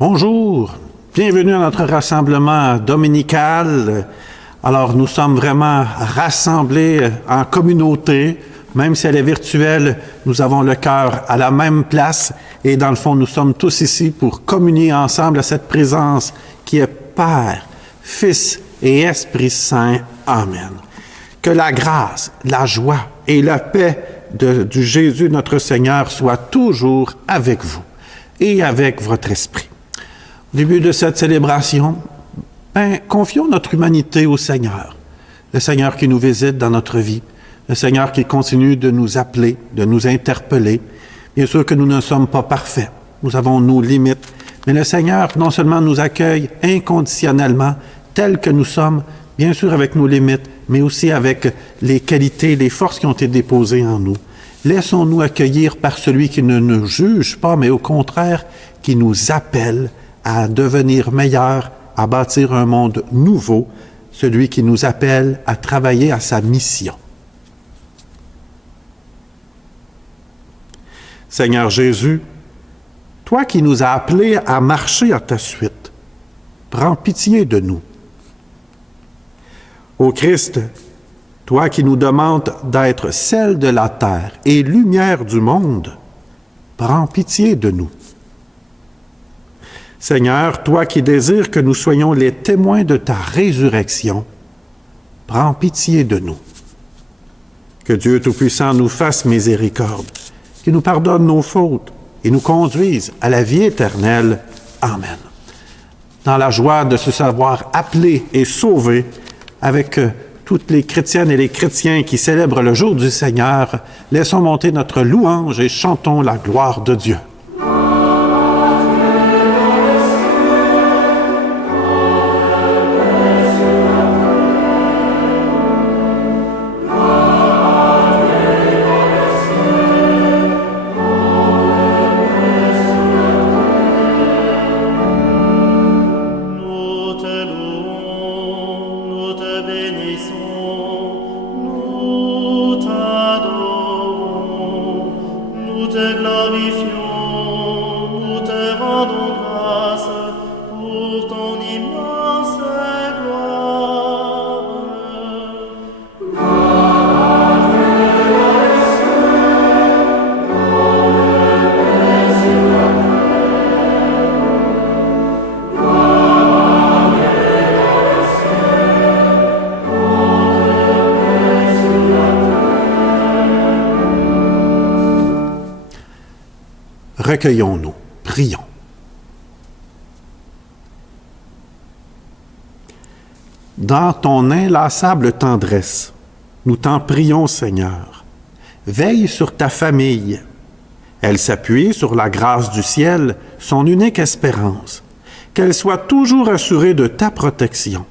Bonjour, bienvenue à notre rassemblement dominical. Alors, nous sommes vraiment rassemblés en communauté, même si elle est virtuelle, nous avons le cœur à la même place et dans le fond, nous sommes tous ici pour communier ensemble à cette présence qui est Père, Fils et Esprit Saint. Amen. Que la grâce, la joie et la paix du Jésus notre Seigneur soient toujours avec vous et avec votre esprit. Au début de cette célébration, confions notre humanité au Seigneur. Le Seigneur qui nous visite dans notre vie, le Seigneur qui continue de nous appeler, de nous interpeller. Bien sûr que nous ne sommes pas parfaits, nous avons nos limites, mais le Seigneur non seulement nous accueille inconditionnellement, tels que nous sommes, bien sûr avec nos limites, mais aussi avec les qualités, les forces qui ont été déposées en nous. Laissons-nous accueillir par celui qui ne nous juge pas, mais au contraire, qui nous appelle à devenir meilleurs, à bâtir un monde nouveau, celui qui nous appelle à travailler à sa mission. Seigneur Jésus, toi qui nous as appelés à marcher à ta suite, prends pitié de nous. Ô Christ, toi qui nous demandes d'être sel de la terre et lumière du monde, prends pitié de nous. Seigneur, toi qui désires que nous soyons les témoins de ta résurrection, prends pitié de nous. Que Dieu Tout-Puissant nous fasse miséricorde, qu'il nous pardonne nos fautes et nous conduise à la vie éternelle. Amen. Dans la joie de se savoir appelé et sauvé, avec toutes les chrétiennes et les chrétiens qui célèbrent le jour du Seigneur, laissons monter notre louange et chantons la gloire de Dieu. Recueillons-nous, prions. Dans ton inlassable tendresse, nous t'en prions, Seigneur. Veille sur ta famille. Elle s'appuie sur la grâce du ciel, son unique espérance. Qu'elle soit toujours assurée de ta protection.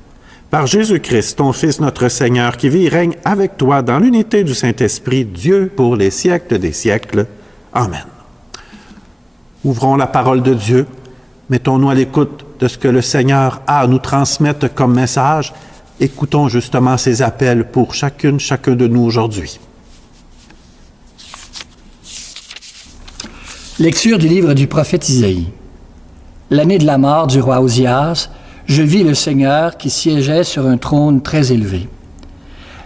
Par Jésus-Christ, ton Fils, notre Seigneur, qui vit et règne avec toi dans l'unité du Saint-Esprit, Dieu pour les siècles des siècles. Amen. Ouvrons la parole de Dieu, mettons-nous à l'écoute de ce que le Seigneur a à nous transmettre comme message. Écoutons justement ses appels pour chacun de nous aujourd'hui. Lecture du livre du prophète Isaïe. L'année de la mort du roi Osias, je vis le Seigneur qui siégeait sur un trône très élevé.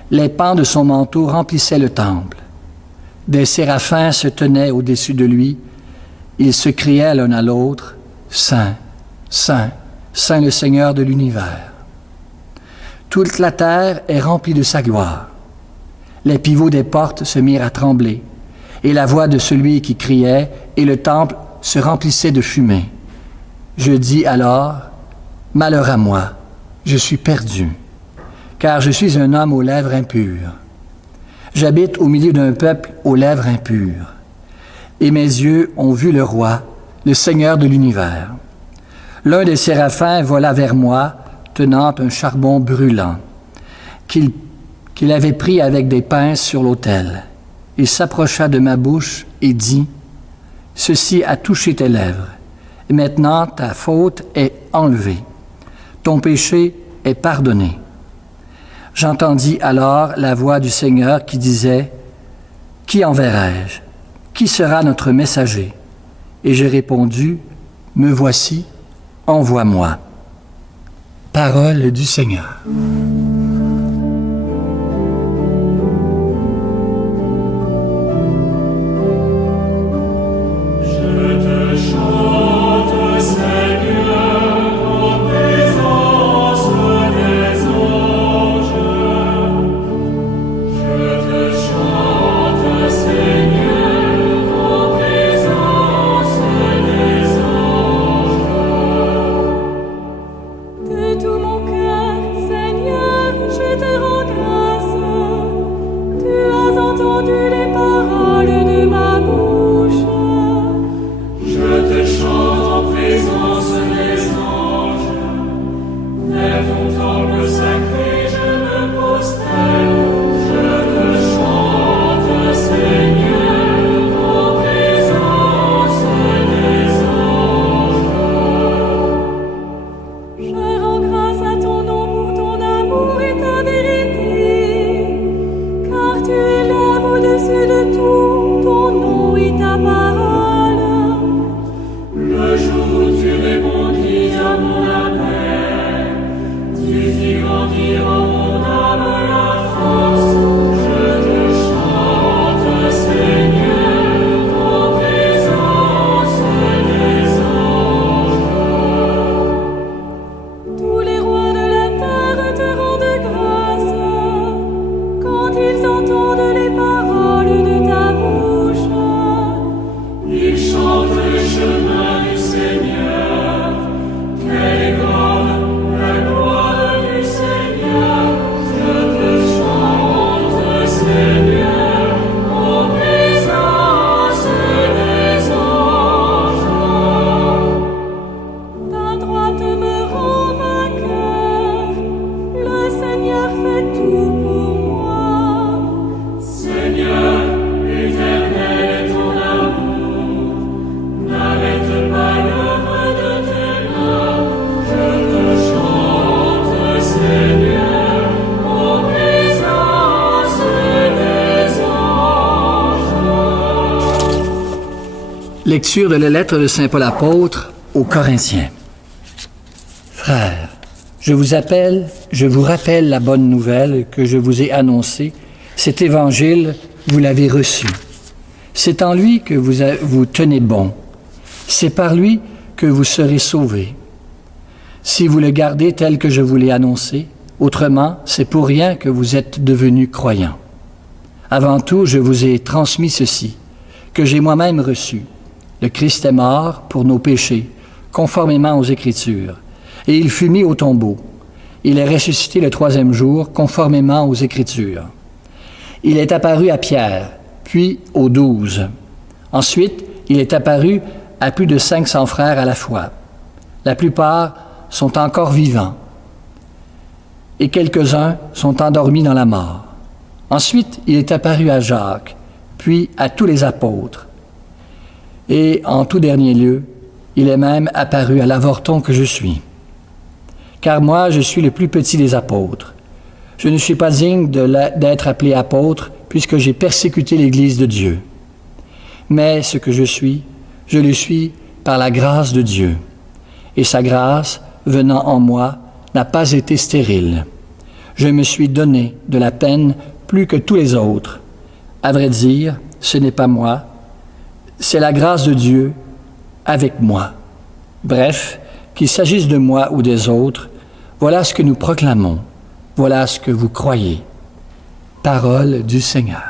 Les pans de son manteau remplissaient le temple. Des séraphins se tenaient au-dessus de lui. Ils se criaient l'un à l'autre, « Saint, Saint, Saint le Seigneur de l'univers. » Toute la terre est remplie de sa gloire. Les pivots des portes se mirent à trembler, et la voix de celui qui criait, et le temple se remplissait de fumée. Je dis alors, « Malheur à moi, je suis perdu, car je suis un homme aux lèvres impures. J'habite au milieu d'un peuple aux lèvres impures. Et mes yeux ont vu le roi, le Seigneur de l'univers. L'un des séraphins vola vers moi, tenant un charbon brûlant, qu'il avait pris avec des pinces sur l'autel. Il s'approcha de ma bouche et dit, « Ceci a touché tes lèvres, et maintenant ta faute est enlevée. Ton péché est pardonné. » J'entendis alors la voix du Seigneur qui disait, « Qui enverrai-je? Qui sera notre messager? » Et j'ai répondu, « Me voici, envoie-moi. Parole du Seigneur. Lecture de la lettre de Saint Paul apôtre aux Corinthiens. Frères, je vous rappelle la bonne nouvelle que je vous ai annoncée. Cet évangile, vous l'avez reçu. C'est en lui que vous tenez bon. C'est par lui que vous serez sauvés. Si vous le gardez tel que je vous l'ai annoncé, autrement, c'est pour rien que vous êtes devenus croyants. Avant tout, je vous ai transmis ceci, que j'ai moi-même reçu. Le Christ est mort pour nos péchés, conformément aux Écritures, et il fut mis au tombeau. Il est ressuscité le 3e jour, conformément aux Écritures. Il est apparu à Pierre, puis aux 12. Ensuite, il est apparu à plus de 500 frères à la fois. La plupart sont encore vivants, et quelques-uns sont endormis dans la mort. Ensuite, il est apparu à Jacques, puis à tous les apôtres. Et en tout dernier lieu, il est même apparu à l'avorton que je suis. Car moi, je suis le plus petit des apôtres. Je ne suis pas digne d'être appelé apôtre, puisque j'ai persécuté l'Église de Dieu. Mais ce que je le suis par la grâce de Dieu. Et sa grâce, venant en moi, n'a pas été stérile. Je me suis donné de la peine plus que tous les autres. À vrai dire, ce n'est pas moi, c'est la grâce de Dieu avec moi. Bref, qu'il s'agisse de moi ou des autres, voilà ce que nous proclamons, voilà ce que vous croyez. Parole du Seigneur.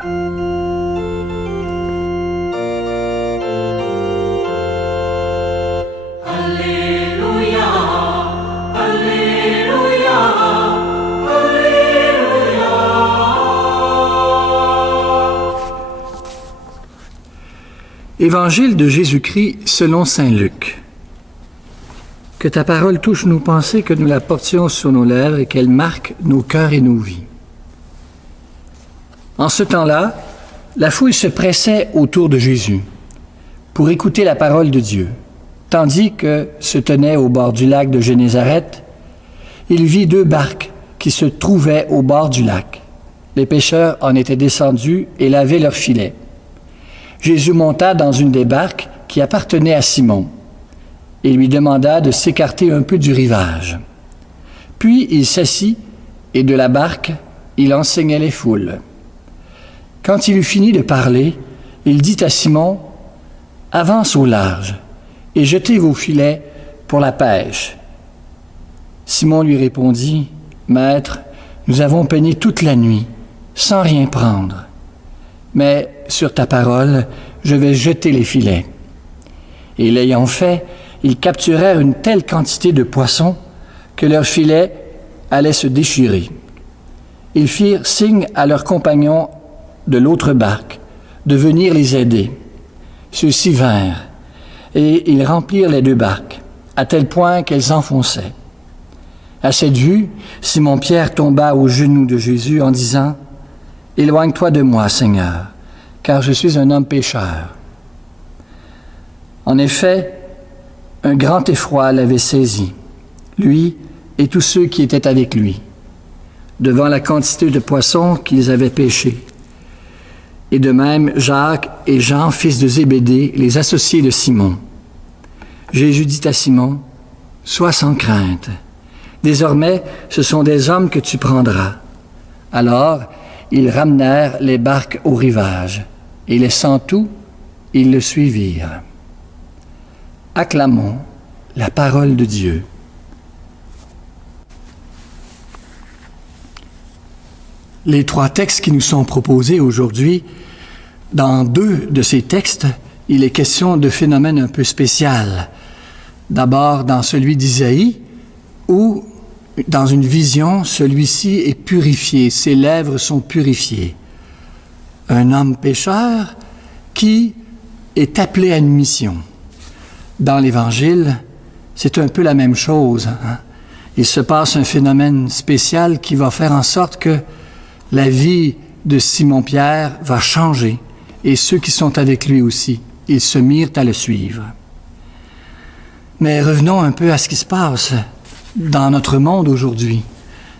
Évangile de Jésus-Christ selon saint Luc. Que ta parole touche nos pensées, que nous la portions sur nos lèvres et qu'elle marque nos cœurs et nos vies. En ce temps-là, la foule se pressait autour de Jésus pour écouter la parole de Dieu. Tandis que se tenait au bord du lac de Génézareth, il vit 2 barques qui se trouvaient au bord du lac. Les pêcheurs en étaient descendus et lavaient leurs filets. Jésus monta dans une des barques qui appartenait à Simon. et lui demanda de s'écarter un peu du rivage. Puis il s'assit, et de la barque, il enseignait les foules. Quand il eut fini de parler, il dit à Simon, « Avance au large, et jetez vos filets pour la pêche. » Simon lui répondit, « Maître, nous avons peigné toute la nuit, sans rien prendre. Mais sur ta parole, je vais jeter les filets. » Et l'ayant fait, ils capturèrent une telle quantité de poissons que leurs filets allaient se déchirer. Ils firent signe à leurs compagnons de l'autre barque de venir les aider. Ceux-ci vinrent, et ils remplirent les deux barques, à tel point qu'elles enfonçaient. À cette vue, Simon-Pierre tomba aux genoux de Jésus en disant, « Éloigne-toi de moi, Seigneur, car je suis un homme pécheur. » En effet, un grand effroi l'avait saisi, lui et tous ceux qui étaient avec lui, devant la quantité de poissons qu'ils avaient pêchés. Et de même, Jacques et Jean, fils de Zébédée, les associés de Simon. Jésus dit à Simon, « Sois sans crainte. Désormais, ce sont des hommes que tu prendras. » Alors, ils ramenèrent les barques au rivage, et laissant tout, ils le suivirent. Acclamons la parole de Dieu. Les trois textes qui nous sont proposés aujourd'hui, dans deux de ces textes, il est question de phénomènes un peu spéciaux. D'abord, dans celui d'Isaïe, où, dans une vision, celui-ci est purifié, ses lèvres sont purifiées. Un homme pécheur qui est appelé à une mission. Dans l'Évangile, c'est un peu la même chose. Il se passe un phénomène spécial qui va faire en sorte que la vie de Simon-Pierre va changer, et ceux qui sont avec lui aussi, ils se mirent à le suivre. Mais revenons un peu à ce qui se passe dans notre monde aujourd'hui,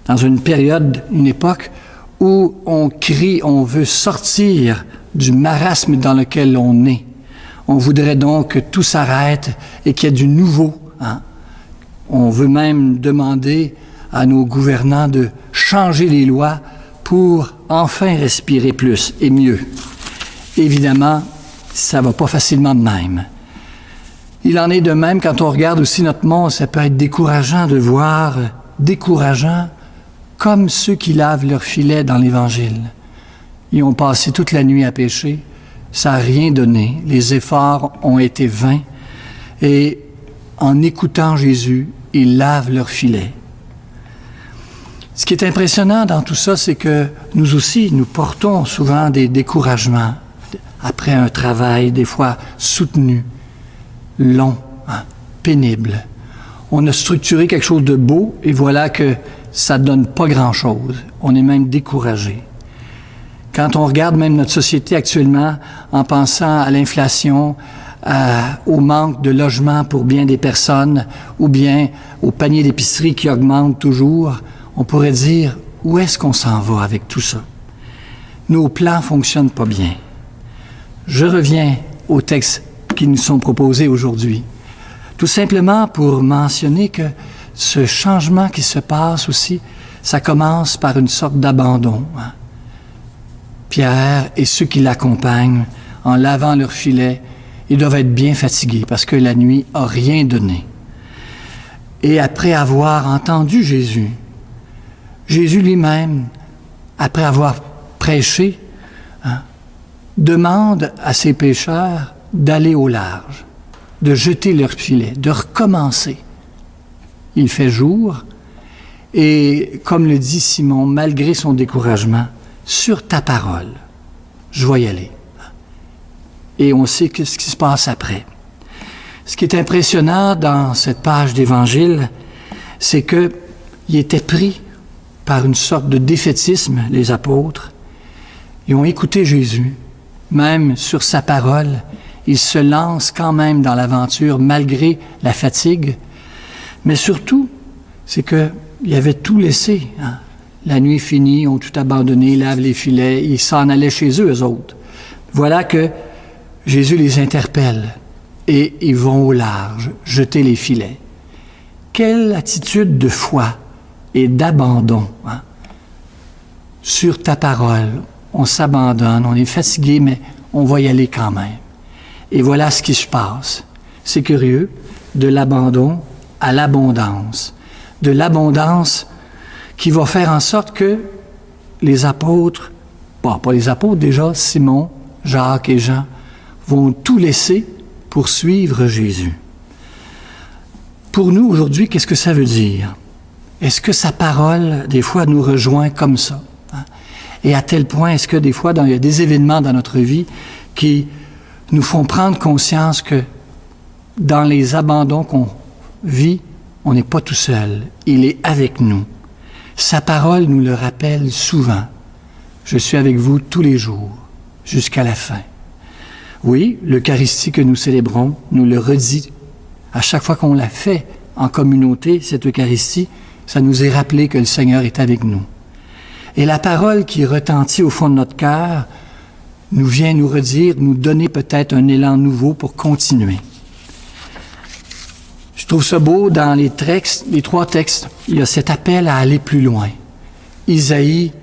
dans une période, une époque où on crie, on veut sortir du marasme dans lequel on est. On voudrait donc que tout s'arrête et qu'il y ait du nouveau. On veut même demander à nos gouvernants de changer les lois pour enfin respirer plus et mieux. Évidemment, ça va pas facilement de même. Il en est de même quand on regarde aussi notre monde, ça peut être décourageant de voir, décourageant, comme ceux qui lavent leurs filets dans l'Évangile. Ils ont passé toute la nuit à pêcher, ça n'a rien donné, les efforts ont été vains, et en écoutant Jésus, ils lavent leurs filets. Ce qui est impressionnant dans tout ça, c'est que nous aussi, nous portons souvent des découragements après un travail, des fois soutenu, long, pénible. On a structuré quelque chose de beau et voilà que ça donne pas grand-chose. On est même découragé. Quand on regarde même notre société actuellement, en pensant à l'inflation, au manque de logement pour bien des personnes, ou bien au panier d'épicerie qui augmente toujours, on pourrait dire, où est-ce qu'on s'en va avec tout ça? Nos plans fonctionnent pas bien. Je reviens aux textes qui nous sont proposés aujourd'hui, tout simplement pour mentionner que ce changement qui se passe aussi, ça commence par une sorte d'abandon. Pierre et ceux qui l'accompagnent, en lavant leurs filets, ils doivent être bien fatigués parce que la nuit a rien donné. Et après avoir entendu Jésus lui-même, après avoir prêché, demande à ses pécheurs d'aller au large, de jeter leurs filets, de recommencer. Il fait jour, et comme le dit Simon, malgré son découragement, sur ta parole, je vais y aller. Et on sait ce qui se passe après. Ce qui est impressionnant dans cette page d'Évangile, c'est qu'ils étaient pris par une sorte de défaitisme, les apôtres. Ils ont écouté Jésus, même sur sa parole. Ils se lancent quand même dans l'aventure malgré la fatigue. Mais surtout, c'est qu'ils avaient tout laissé. La nuit finie, ils ont tout abandonné, lavent les filets, ils s'en allaient chez eux autres. Voilà que Jésus les interpelle et ils vont au large, jeter les filets. Quelle attitude de foi et d'abandon, hein? Sur ta parole, on s'abandonne, on est fatigué, mais on va y aller quand même. Et voilà ce qui se passe. C'est curieux, de l'abandon à l'abondance. De l'abondance qui va faire en sorte que les apôtres, bon, pas les apôtres déjà, Simon, Jacques et Jean, vont tout laisser pour suivre Jésus. Pour nous, aujourd'hui, qu'est-ce que ça veut dire? Est-ce que sa parole, des fois, nous rejoint comme ça? Hein? Et à tel point, est-ce que des fois, il y a des événements dans notre vie qui nous font prendre conscience que dans les abandons qu'on vit, on n'est pas tout seul. Il est avec nous. Sa parole nous le rappelle souvent. Je suis avec vous tous les jours, jusqu'à la fin. Oui, l'Eucharistie que nous célébrons nous le redit. À chaque fois qu'on la fait en communauté, cette Eucharistie, ça nous est rappelé que le Seigneur est avec nous. Et la parole qui retentit au fond de notre cœur nous vient nous redire, nous donner peut-être un élan nouveau pour continuer. Je trouve ça beau dans les trois textes. Il y a cet appel à aller plus loin. Isaïe,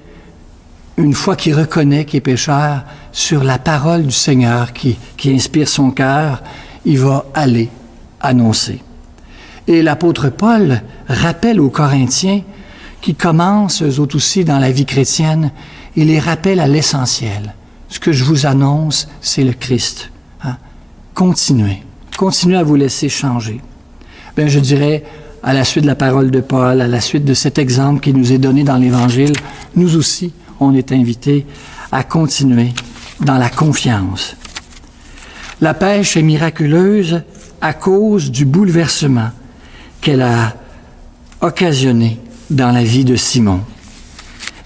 une fois qu'il reconnaît qu'il est pécheur, sur la parole du Seigneur qui inspire son cœur, il va aller annoncer. Et l'apôtre Paul rappelle aux Corinthiens qui commencent eux autres aussi dans la vie chrétienne, il les rappelle à l'essentiel. Ce que je vous annonce, c'est le Christ. Hein? Continuez à vous laisser changer. Bien, je dirais, à la suite de la parole de Paul, à la suite de cet exemple qui nous est donné dans l'Évangile, nous aussi, on est invités à continuer dans la confiance. La pêche est miraculeuse à cause du bouleversement qu'elle a occasionné dans la vie de Simon.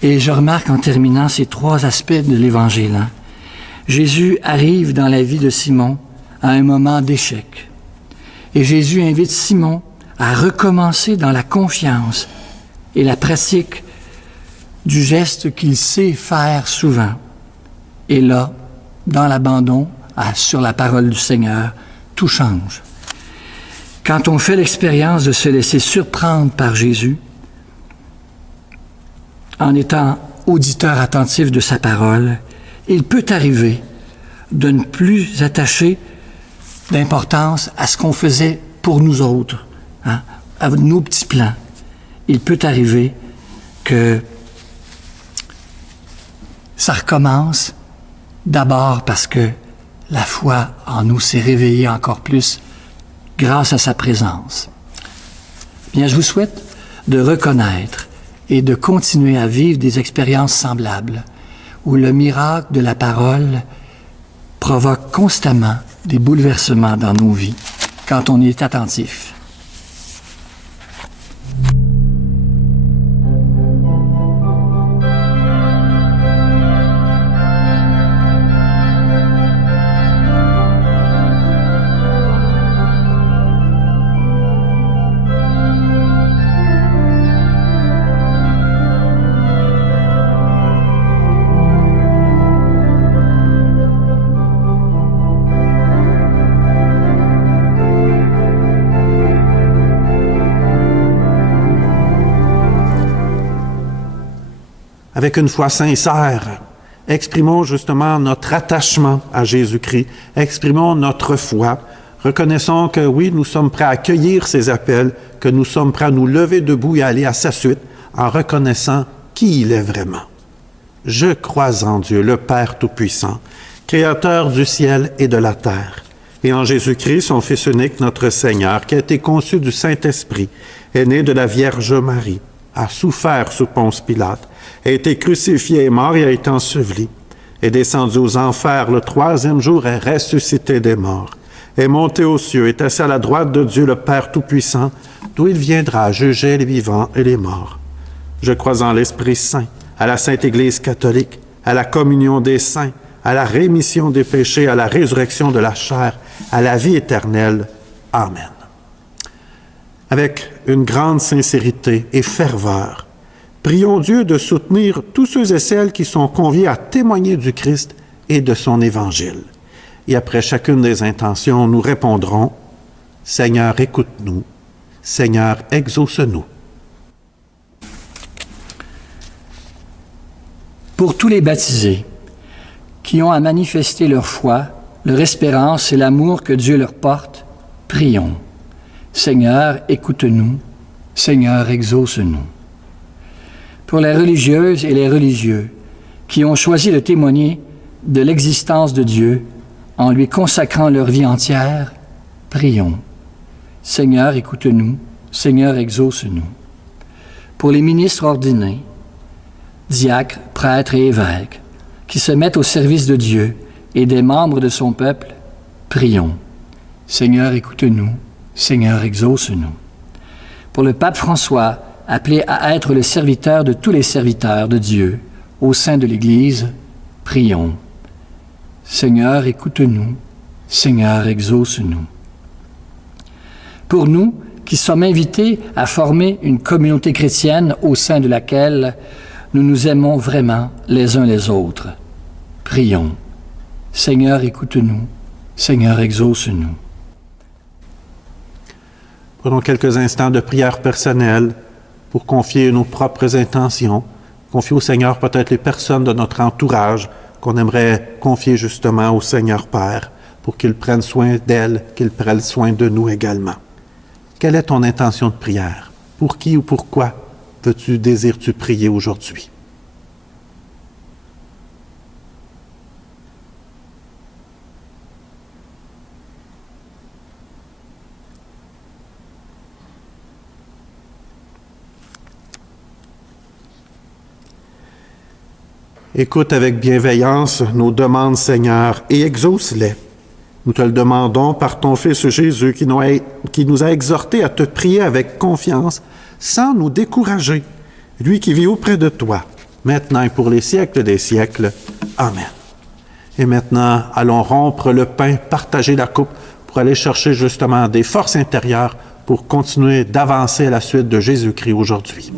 Et je remarque en terminant ces trois aspects de l'Évangile. Hein, Jésus arrive dans la vie de Simon à un moment d'échec. Et Jésus invite Simon à recommencer dans la confiance et la pratique du geste qu'il sait faire souvent. Et là, dans l'abandon, sur la parole du Seigneur, tout change. Quand on fait l'expérience de se laisser surprendre par Jésus, en étant auditeur attentif de sa parole, il peut arriver de ne plus attacher d'importance à ce qu'on faisait pour nous autres, hein, à nos petits plans. Il peut arriver que ça recommence d'abord parce que la foi en nous s'est réveillée encore plus grâce à sa présence. Bien, je vous souhaite de reconnaître et de continuer à vivre des expériences semblables où le miracle de la parole provoque constamment des bouleversements dans nos vies quand on y est attentif. Avec une foi sincère, exprimons justement notre attachement à Jésus-Christ, exprimons notre foi, reconnaissons que oui, nous sommes prêts à accueillir ses appels, que nous sommes prêts à nous lever debout et aller à sa suite en reconnaissant qui il est vraiment. Je crois en Dieu, le Père Tout-Puissant, Créateur du ciel et de la terre, et en Jésus-Christ, son Fils unique, notre Seigneur, qui a été conçu du Saint-Esprit, est né de la Vierge Marie, a souffert sous Ponce Pilate, a été crucifié et mort et a été enseveli, est descendu aux enfers le 3e jour, est ressuscité des morts, est monté aux cieux, est assis à la droite de Dieu le Père Tout-Puissant, d'où il viendra juger les vivants et les morts. Je crois en l'Esprit Saint, à la Sainte Église catholique, à la communion des saints, à la rémission des péchés, à la résurrection de la chair, à la vie éternelle. Amen. Avec une grande sincérité et ferveur, prions Dieu de soutenir tous ceux et celles qui sont conviés à témoigner du Christ et de son Évangile. Et après chacune des intentions, nous répondrons « Seigneur, écoute-nous. Seigneur, exauce-nous. » Pour tous les baptisés qui ont à manifester leur foi, leur espérance et l'amour que Dieu leur porte, prions. Seigneur, écoute-nous. Seigneur, exauce-nous. Pour les religieuses et les religieux qui ont choisi de témoigner de l'existence de Dieu en lui consacrant leur vie entière, prions. Seigneur, écoute-nous. Seigneur, exauce-nous. Pour les ministres ordinés, diacres, prêtres et évêques, qui se mettent au service de Dieu et des membres de son peuple, prions. Seigneur, écoute-nous. Seigneur, exauce-nous. Pour le pape François, appelé à être le serviteur de tous les serviteurs de Dieu au sein de l'Église, prions. Seigneur, écoute-nous. Seigneur, exauce-nous. Pour nous, qui sommes invités à former une communauté chrétienne au sein de laquelle nous nous aimons vraiment les uns les autres, prions. Seigneur, écoute-nous. Seigneur, exauce-nous. Prenons quelques instants de prière personnelle pour confier nos propres intentions, confier au Seigneur peut-être les personnes de notre entourage qu'on aimerait confier justement au Seigneur Père pour qu'il prenne soin d'elles, qu'il prenne soin de nous également. Quelle est ton intention de prière? Pour qui ou pourquoi désires-tu prier aujourd'hui? Écoute avec bienveillance nos demandes, Seigneur, et exauce-les. Nous te le demandons par ton Fils Jésus qui nous a exhortés à te prier avec confiance, sans nous décourager, lui qui vit auprès de toi, maintenant et pour les siècles des siècles. Amen. Et maintenant, allons rompre le pain, partager la coupe pour aller chercher justement des forces intérieures pour continuer d'avancer à la suite de Jésus-Christ aujourd'hui.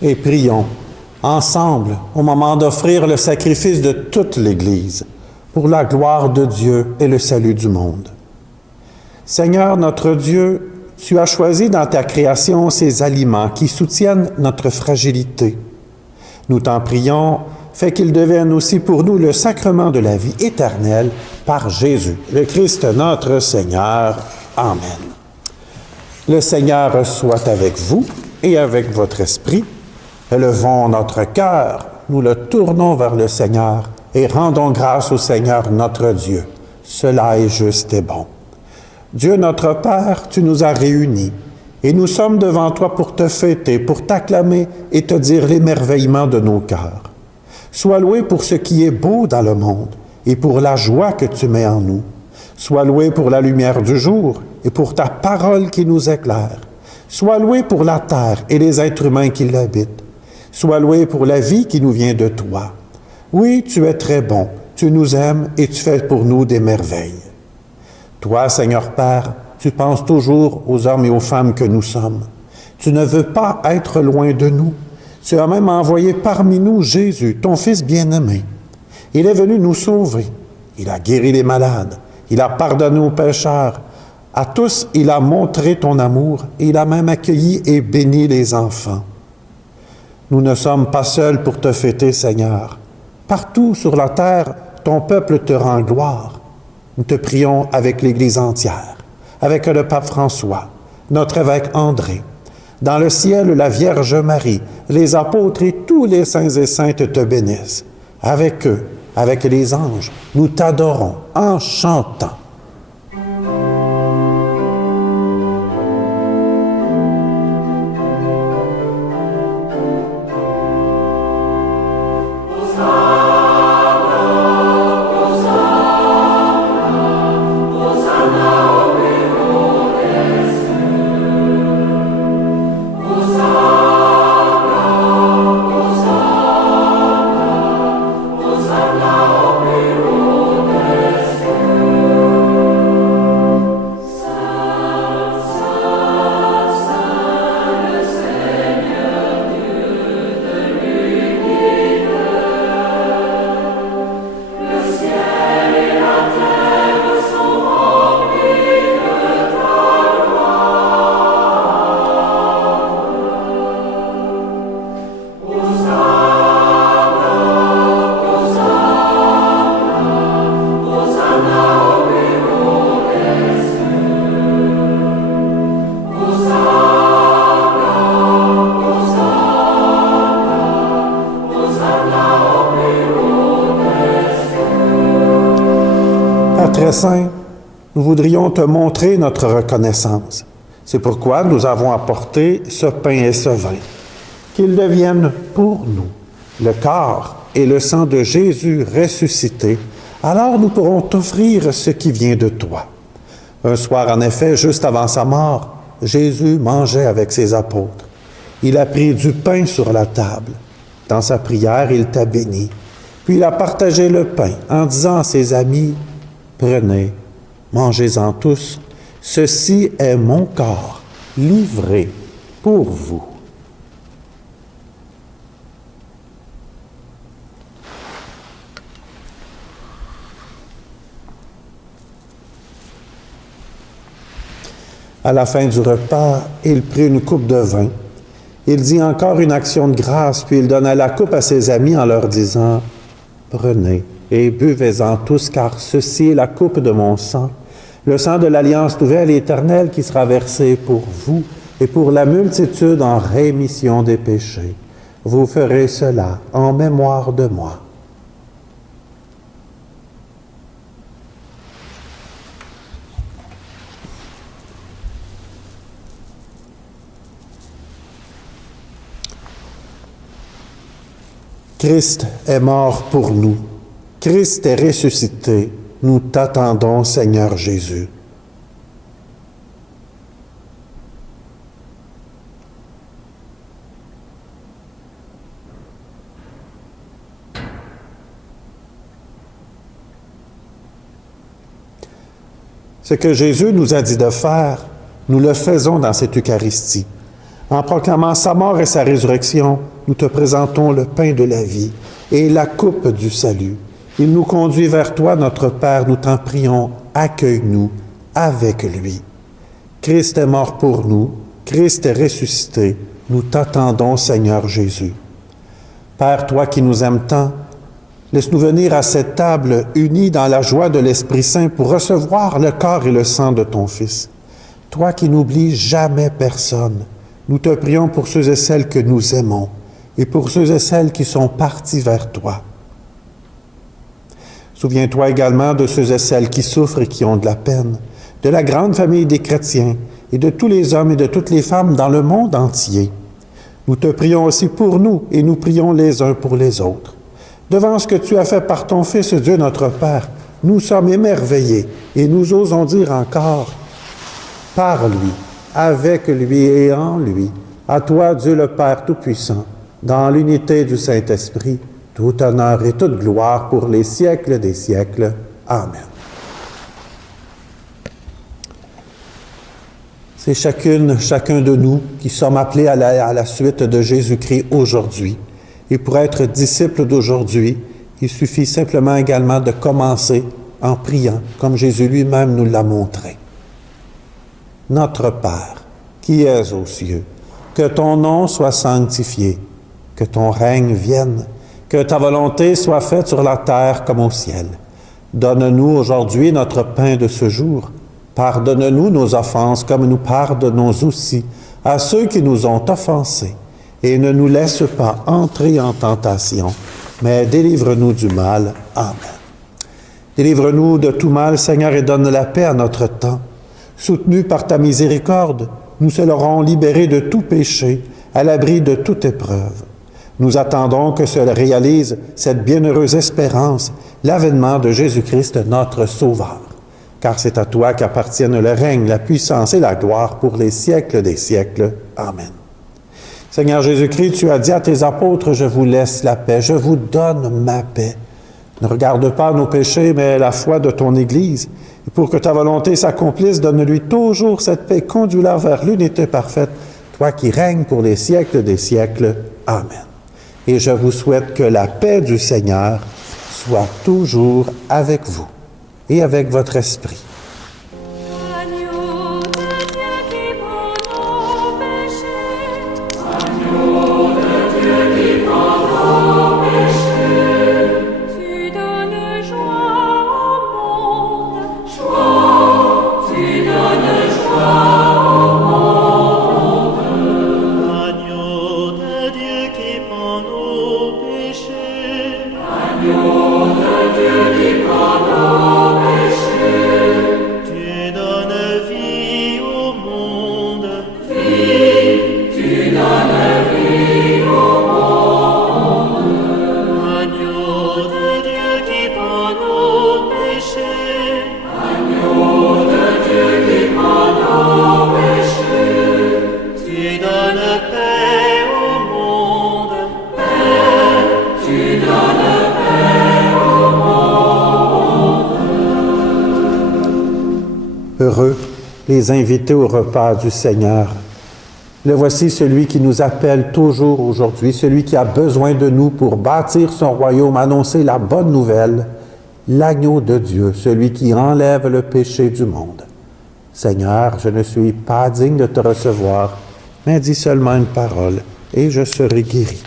Et prions ensemble au moment d'offrir le sacrifice de toute l'Église pour la gloire de Dieu et le salut du monde. Seigneur notre Dieu, tu as choisi dans ta création ces aliments qui soutiennent notre fragilité. Nous t'en prions, fais qu'ils deviennent aussi pour nous le sacrement de la vie éternelle par Jésus, le Christ notre Seigneur. Amen. Le Seigneur soit avec vous et avec votre esprit. Élevons notre cœur, nous le tournons vers le Seigneur et rendons grâce au Seigneur notre Dieu. Cela est juste et bon. Dieu notre Père, tu nous as réunis Et nous sommes devant toi pour te fêter, pour t'acclamer et te dire l'émerveillement de nos cœurs. Sois loué pour ce qui est beau dans le monde et pour la joie que tu mets en nous. Sois loué pour la lumière du jour et pour ta parole qui nous éclaire. Sois loué pour la terre et les êtres humains qui l'habitent. Sois loué pour la vie qui nous vient de toi. Oui, tu es très bon, tu nous aimes et tu fais pour nous des merveilles. Toi, Seigneur Père, tu penses toujours aux hommes et aux femmes que nous sommes. Tu ne veux pas être loin de nous. Tu as même envoyé parmi nous Jésus, ton Fils bien-aimé. Il est venu nous sauver. Il a guéri les malades. Il a pardonné aux pécheurs. À tous, il a montré ton amour et il a même accueilli et béni les enfants. Nous ne sommes pas seuls pour te fêter, Seigneur. Partout sur la terre, ton peuple te rend gloire. Nous te prions avec l'Église entière, avec le pape François, notre évêque André. Dans le ciel, la Vierge Marie, les apôtres et tous les saints et saintes te bénissent. Avec eux, avec les anges, nous t'adorons en chantant. Très saint, nous voudrions te montrer notre reconnaissance. C'est pourquoi nous avons apporté ce pain et ce vin. Qu'ils deviennent pour nous le corps et le sang de Jésus ressuscité, alors nous pourrons t'offrir ce qui vient de toi. Un soir, en effet, juste avant sa mort, Jésus mangeait avec ses apôtres. Il a pris du pain sur la table. Dans sa prière, il t'a béni. Puis il a partagé le pain en disant à ses amis: prenez, mangez-en tous, ceci est mon corps, livré pour vous. À la fin du repas, il prit une coupe de vin. Il dit encore une action de grâce, puis il donna la coupe à ses amis en leur disant: prenez et buvez-en tous, car ceci est la coupe de mon sang, le sang de l'alliance nouvelle et éternelle qui sera versé pour vous et pour la multitude en rémission des péchés. Vous ferez cela en mémoire de moi. Christ est mort pour nous. Christ est ressuscité, nous t'attendons, Seigneur Jésus. Ce que Jésus nous a dit de faire, nous le faisons dans cette Eucharistie. En proclamant sa mort et sa résurrection, nous te présentons le pain de la vie et la coupe du salut. Il nous conduit vers toi, notre Père, nous t'en prions, accueille-nous avec lui. Christ est mort pour nous, Christ est ressuscité, nous t'attendons, Seigneur Jésus. Père, toi qui nous aimes tant, laisse-nous venir à cette table unis dans la joie de l'Esprit Saint pour recevoir le corps et le sang de ton Fils. Toi qui n'oublies jamais personne, nous te prions pour ceux et celles que nous aimons et pour ceux et celles qui sont partis vers toi. Souviens-toi également de ceux et celles qui souffrent et qui ont de la peine, de la grande famille des chrétiens et de tous les hommes et de toutes les femmes dans le monde entier. Nous te prions aussi pour nous et nous prions les uns pour les autres. Devant ce que tu as fait par ton Fils, Dieu notre Père, nous sommes émerveillés et nous osons dire encore, par lui, avec lui et en lui, à toi, Dieu le Père Tout-Puissant, dans l'unité du Saint-Esprit, tout honneur et toute gloire pour les siècles des siècles. Amen. C'est chacun de nous qui sommes appelés à la suite de Jésus-Christ aujourd'hui. Et pour être disciple d'aujourd'hui, il suffit simplement également de commencer en priant, comme Jésus lui-même nous l'a montré. Notre Père, qui es aux cieux, que ton nom soit sanctifié, que ton règne vienne, que ta volonté soit faite sur la terre comme au ciel. Donne-nous aujourd'hui notre pain de ce jour. Pardonne-nous nos offenses comme nous pardonnons aussi à ceux qui nous ont offensés. Et ne nous laisse pas entrer en tentation, mais délivre-nous du mal. Amen. Délivre-nous de tout mal, Seigneur, et donne la paix à notre temps. Soutenus par ta miséricorde, nous serons libérés de tout péché, à l'abri de toute épreuve. Nous attendons que se réalise cette bienheureuse espérance, l'avènement de Jésus-Christ, notre Sauveur. Car c'est à toi qu'appartiennent le règne, la puissance et la gloire pour les siècles des siècles. Amen. Seigneur Jésus-Christ, tu as dit à tes apôtres, « Je vous laisse la paix, je vous donne ma paix. » Ne regarde pas nos péchés, mais la foi de ton Église. Et pour que ta volonté s'accomplisse, donne-lui toujours cette paix, conduis-la vers l'unité parfaite, toi qui règnes pour les siècles des siècles. Amen. Et je vous souhaite que la paix du Seigneur soit toujours avec vous et avec votre esprit. Heureux les invités au repas du Seigneur. Le voici celui qui nous appelle toujours aujourd'hui, celui qui a besoin de nous pour bâtir son royaume, annoncer la bonne nouvelle, l'agneau de Dieu, celui qui enlève le péché du monde. Seigneur, je ne suis pas digne de te recevoir, mais dis seulement une parole et je serai guéri.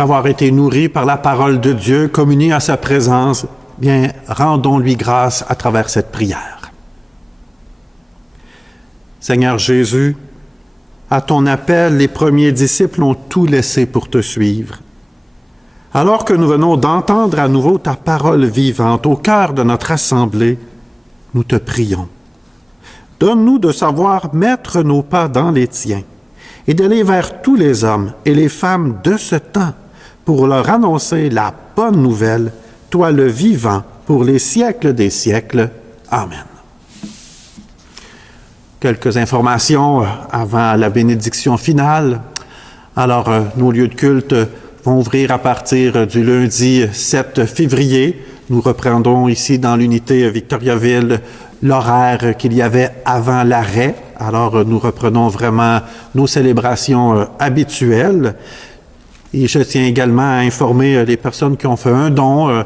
Après avoir été nourris par la parole de Dieu, communiés à sa présence, bien, rendons-lui grâce à travers cette prière. Seigneur Jésus, à ton appel, les premiers disciples ont tout laissé pour te suivre. Alors que nous venons d'entendre à nouveau ta parole vivante au cœur de notre assemblée, nous te prions. Donne-nous de savoir mettre nos pas dans les tiens et d'aller vers tous les hommes et les femmes de ce temps pour leur annoncer la bonne nouvelle, toi le vivant, pour les siècles des siècles. Amen. Quelques informations avant la bénédiction finale. Alors, nos lieux de culte vont ouvrir à partir du lundi 7 février. Nous reprendrons ici dans l'unité Victoriaville l'horaire qu'il y avait avant l'arrêt. Alors, nous reprenons vraiment nos célébrations habituelles. Et je tiens également à informer les personnes qui ont fait un don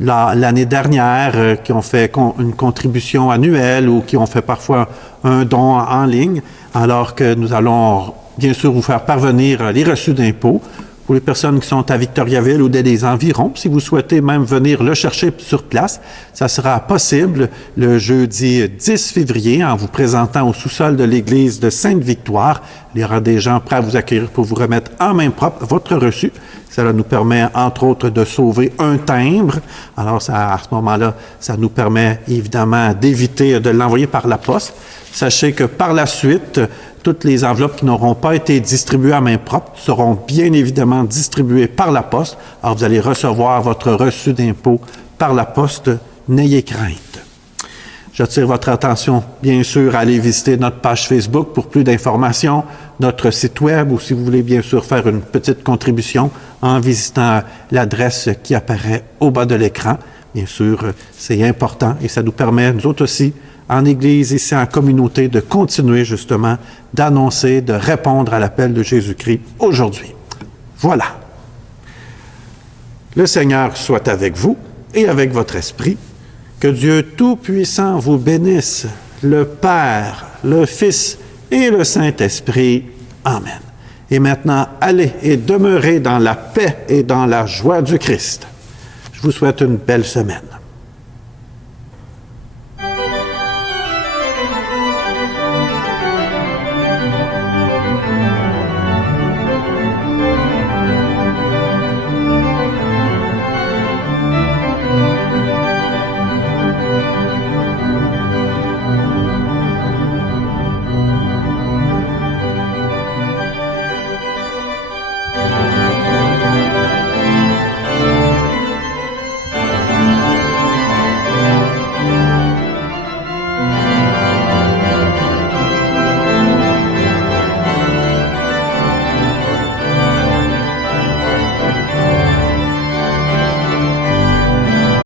l'année dernière, qui ont fait une contribution annuelle ou qui ont fait parfois un don en ligne, alors que nous allons bien sûr vous faire parvenir les reçus d'impôts pour les personnes qui sont à Victoriaville ou dans les environs. Si vous souhaitez même venir le chercher sur place, ça sera possible le jeudi 10 février en vous présentant au sous-sol de l'église de Sainte-Victoire. Il y aura des gens prêts à vous accueillir pour vous remettre en main propre votre reçu. Cela nous permet, entre autres, de sauver un timbre. Alors, à ce moment-là, ça nous permet évidemment d'éviter de l'envoyer par la poste. Sachez que par la suite, toutes les enveloppes qui n'auront pas été distribuées à main propre seront bien évidemment distribuées par la poste. Alors, vous allez recevoir votre reçu d'impôt par la poste. N'ayez crainte. J'attire votre attention, bien sûr, à aller visiter notre page Facebook pour plus d'informations, notre site web, ou si vous voulez bien sûr faire une petite contribution en visitant l'adresse qui apparaît au bas de l'écran. Bien sûr, c'est important et ça nous permet, nous autres aussi, en Église, ici en communauté, de continuer justement d'annoncer, de répondre à l'appel de Jésus-Christ aujourd'hui. Voilà. Le Seigneur soit avec vous et avec votre esprit. Que Dieu Tout-Puissant vous bénisse, le Père, le Fils et le Saint-Esprit. Amen. Et maintenant, allez et demeurez dans la paix et dans la joie du Christ. Je vous souhaite une belle semaine.